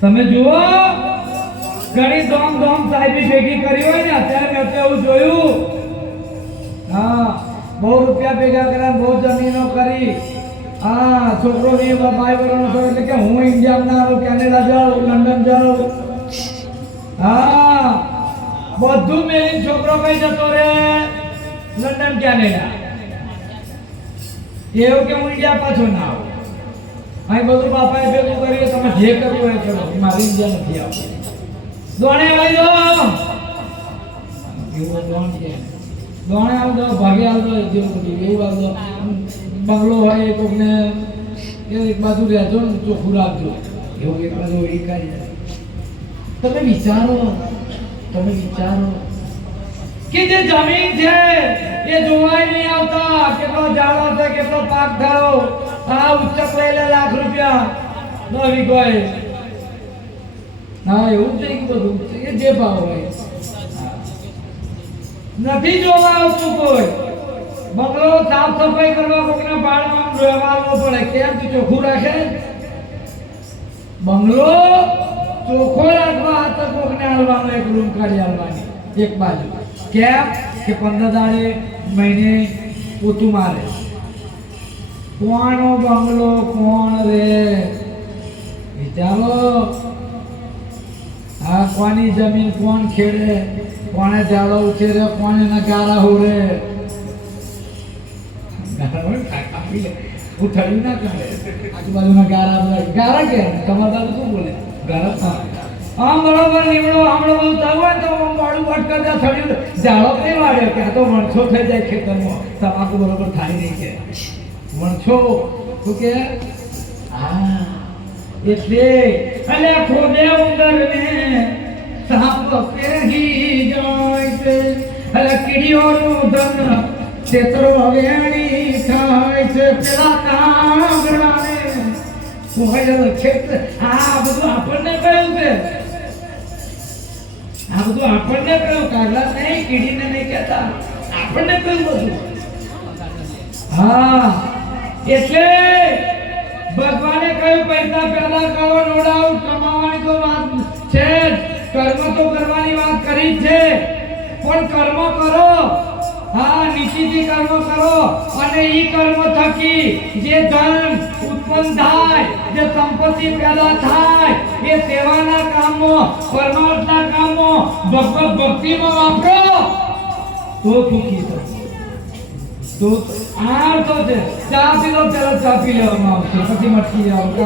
તમે જુઓ, ઘણી ધોમ ધોમ સાહેબી ભેગી કરી હોય ને, અત્યારે મેં તો જોયું. હા, બહુ રૂપિયા ભેગા કર્યા બહુ જમીનો કરી. હા, છોકરો ની ભાઈ વર્ષનો થયો એટલે કે હું ઇન્ડિયા ના આવું, કેનેડા જાઉં, લંડન જાઉં. હા, બધું મેલી છોકરો કઈ જતો રે લંડન, કેનેડા. એવું કે હું ઇન્ડિયા પાછો ના આવું. અહીં બધું બાપાએ ભેગું કરીએ, તમે જે કરવું એ કરો. એમાં રીંજા નથી આવતું. દોણે આવી દો એવો દોણ છે. દોણે આવી દો ભાગે આવી દો જેવું બધું, એવું આવી બંગલો હોય, કોકને એક બાજુ રહેજો ને ચોખ્ખું રાખજો. એવું એક બાજુ એ કરી તમે વિચારો. તમે વિચારો. કે જે જમીન છે, એ જોવાય નહીં આવતા. કેટલો જાડો છે કેટલો પાક થયો ઉચ્ચક લઈ લાખ રૂપિયા. નવી કોઈ હા, એવું જ નહીં બધું. એ જે ભાવ હોય. નથી જોવા આવતું કોઈ. બંગલો સાફ સફાઈ કરવા કોઈના બાળમાં રહેવાનો પડે. કેમ કે ચોખ્ખું રાખે? બંગલો ચોખ્ખો રાખવા હાથ કોકને હાલવાનો એક રૂમ કાઢી હાલવાની. એક બાજુ. કેમ? કે પંદર દાડે મહિને પોતું મારે. કોણો બંગલો કોણ રે? વિચારો. આ કોની જમીન કોણ ખેડે? કોણે ઝાડો ઉછેરે કોણે નકારા હોરે? ગારા હોય ને, કરે આજુબાજુના ગારા બધા. ગારા કે? તમારા દાદા શું બોલે? ગારા હા બરોબર નીવડો હમણો બોલતા હોય તો વાળું વાટ કરતા થયું ઝાડો કઈ વાળ્યો? કે તો વણછો થઈ જાય ખેતરમાં. તમાકુ બરોબર થાય નહીં કે. વણછો શું કે? હા, એટલે અલે ખોદે ઉંદર ને સાપ પેહી જાય છે. અલે કીડીઓનું ધન ક્ષેત્રો વેણી થાય છે. પેલા કાગડાને કોયલ ક્ષેત્ર આ બધું આપણને કહ્યું છે? આ બધું આપણને કહ્યું કાગડા નહીં, કીડીને નહીં કહેતા. આપણને કહ્યું બધું? હા. એટલે ભગવાને કહ્યું, પૈસા પેદા કરો નો ડાઉટ કમાવાની તો વાત છે. કર્મ તો કરવાની વાત કરી છે. પણ કર્મ કરો. હા, નીતિથી કર્મ કરો. અને ઈ કર્મ થકી જે ધન ઉત્પન્ન થાય, જે સંપત્તિ પેદા થાય, એ સેવાના કામમાં પરમાર્થના કામમાં ભગવત ભક્તિમાં વાપરો. તો ભૂખી થશે. તો આ તો છે ચા પી લો પેલા ચા પી લેવામાં આવશે પછી મટકી લેવાનું